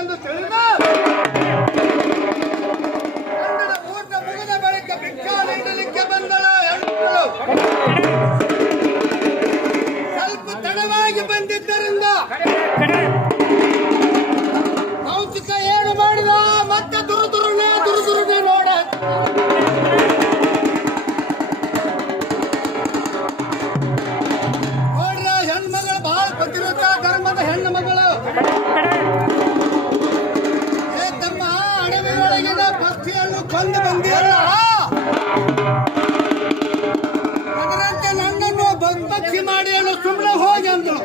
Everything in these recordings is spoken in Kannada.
ಮಾಡಬೇಕೆಂದು ತಿಳಿದು ಗಂಡನ ಊಟ ಮುಗಿದ ಬಳಿಕ ಭಿಕ್ಷಾ ನೀಡಲಿಕ್ಕೆ ಬಂದಳ ಹೆಣ್ಣು. ಸ್ವಲ್ಪ ತಡವಾಗಿ ಬಂದಿದ್ದರಿಂದ ಕೌತುಕ ಏನು ಮಾಡಿದ ಮತ್ತೆ ದುರುದುರುನೆ ನೋಡ ನೋಡ್ರ ಹೆಣ್ಮಗಳು ಬಹಳ ಪತಿವ್ರತ ಧರ್ಮದ ಹೆಣ್ಣು ಮಗಳು. ತಮ್ಮ ಅಡವಿಯೊಳಗಿನ ಪಕ್ಷಿಯನ್ನು ಕೊಂದು ಬಂದಿಯಲ್ಲ, ಅದರಂತೆ ನನ್ನನ್ನು ಪಕ್ಷಿ ಮಾಡಿ ಅನ್ನು ಸುಮ್ಮನೆ ಹೋಗಿ ಅಂದಳು.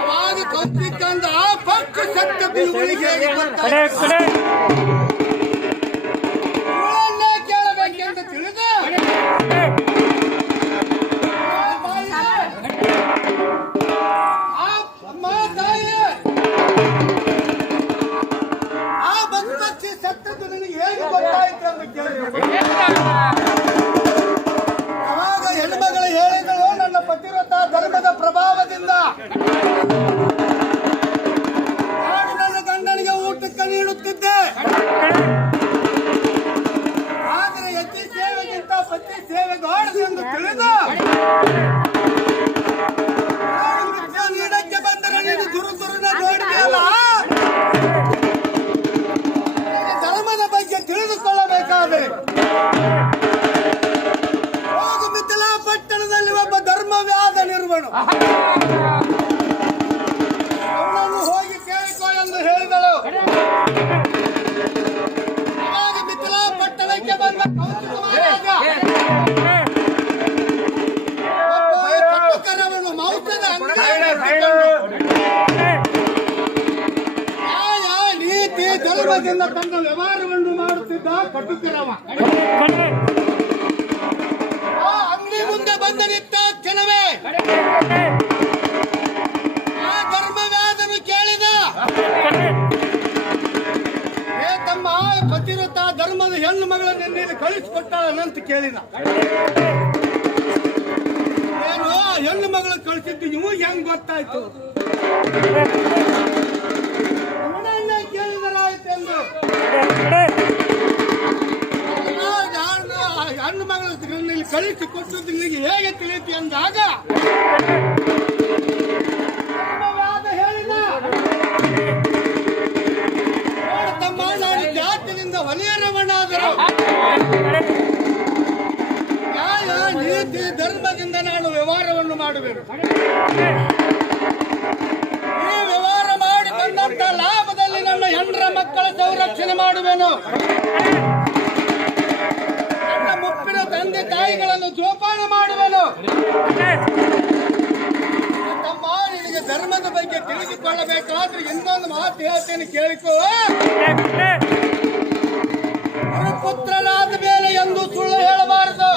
ಅವಾಗ ಕೌತಿಕಂದ ಆ ಪಕ್ಷಿ ಸತ್ಯ ಇವಳಿಗೆ ಇವಳನ್ನೇ ಕೇಳಬೇಕೆಂದು ತಿಳಿದ ಆ ಪಕ್ಷಿ ಸತ್ತದ್ದು ನಿನಗೆ ಹೇಗೆ ಗೊತ್ತಾಯ್ತು ಅಂತ ಕೇಳಿದ್ರು. ಅವಾಗ ಹೆಣ್ಮಗಳು ಹೇಳಿದಳು, ನನ್ನ ಪತಿವ್ರತ ಧರ್ಮದ ಪ್ರಭಾವದಿಂದ ನಾನು ನನ್ನ ಗಂಡನಿಗೆ ಊಟಕ್ಕೆ ನೀಡುತ್ತಿದ್ದೆ. ಆದರೆ ಯತಿ ಸೇವೆಗಿಂತ ಪತಿ ಸೇವೆ ಗಾಢವೆಂದು ತಿಳಿದು ನೀಡಕ್ಕೆ ಬಂದರೆ ನೀನು ದುರುದುರನ ನೋಡಿದೆಯಲ್ಲ, ಧರ್ಮದ ಬಗ್ಗೆ ತಿಳಿದುಕೊಳ್ಳಬೇಕಾದರೆ ಹೋಗು ಮಿಥಿಲಾ ಪಟ್ಟಣದಲ್ಲಿ ಒಬ್ಬ ಧರ್ಮವ್ಯಾಧ ನಿರ್ವಣು, ಅವನನ್ನು ಹೋಗಿ ಕೇಳಿಕೊಳ್ಳೆಂದು ಹೇಳಿದಳು. ಅವಾಗ ಮಿಥಿಲಾ ಪಟ್ಟಣಕ್ಕೆ ಬಂದ ಕಟ್ಟುಕರವನು ಮಾಂಸದ ನೀತಿ ಧರ್ಮದಿಂದ ತನ್ನ ವ್ಯವಹಾರವನ್ನು ಮಾಡುತ್ತಿದ್ದ ಕಟ್ಟುಕರವ ಅಂಗಡಿ ಮುಂದೆ ಬಂದ ನಿಂತ ಕ್ಷಣವೇ ಆ ಧರ್ಮವ್ಯಾಧನು ಕೇಳಿದ, ತಮ್ಮ ಪತಿವ್ರತ ಧರ್ಮದ ಹೆಣ್ಣು ಮಗಳನ್ನ ಕಳಿಸಿಕೊಟ್ಟಾಳನಂತ ಕೇಳಿದ. ಏನು ಹೆಣ್ಣು ಮಗಳು ಕಳಿಸಿದ್ದು ನಿಮಗೆ ಹೆಂಗ್ ಗೊತ್ತಾಯ್ತು? ಅವನನ್ನೇ ಕೇಳಿದರಾಯ್ತೆಂದು ಹೆಣ್ಣು ಮಗಳ ಕಳಿಸಿಕೊಟ್ಟದ್ದು ನಿನಗೆ ಹೇಗೆ ತಿಳಿಯುತ್ತೆ ಅಂದಾಗ ಹೇಳಿದ, ತಮ್ಮ ನಾನು ಜಾತಿನಿಂದ ಹೊಲೆಯರವನಾದರು ನ್ಯಾಯ ನೀತಿ ಧರ್ಮದಿಂದ ನಾನು ವ್ಯವಹಾರವನ್ನು ಮಾಡುವೆನು. ಈ ವ್ಯವಹಾರ ಮಾಡಿ ಬಂದಂತ ಲಾಭದಲ್ಲಿ ನನ್ನ ಹೆಂಡ್ರ ಮಕ್ಕಳ ಸಂರಕ್ಷಣೆ ಮಾಡುವೆನು. ನನ್ನ ಮುಪ್ಪಿನ ತಂದೆ ತಾಯಿಗಳನ್ನು ಜೋಪಾನ ಮಾಡುವೆನು. ತಮ್ಮ ನಿನಗೆ ಧರ್ಮದ ಬಗ್ಗೆ ತಿಳಿದುಕೊಳ್ಳಬೇಕಾದ್ರೆ ಇನ್ನೊಂದು ಮಾತು ಹೇಳ್ತೇನೆ, ಕೇಳಿಕೋ. ಪುತ್ರನಾದ ಮೇಲೆ ಎಂದು ಸುಳ್ಳು ಹೇಳಬಾರದು.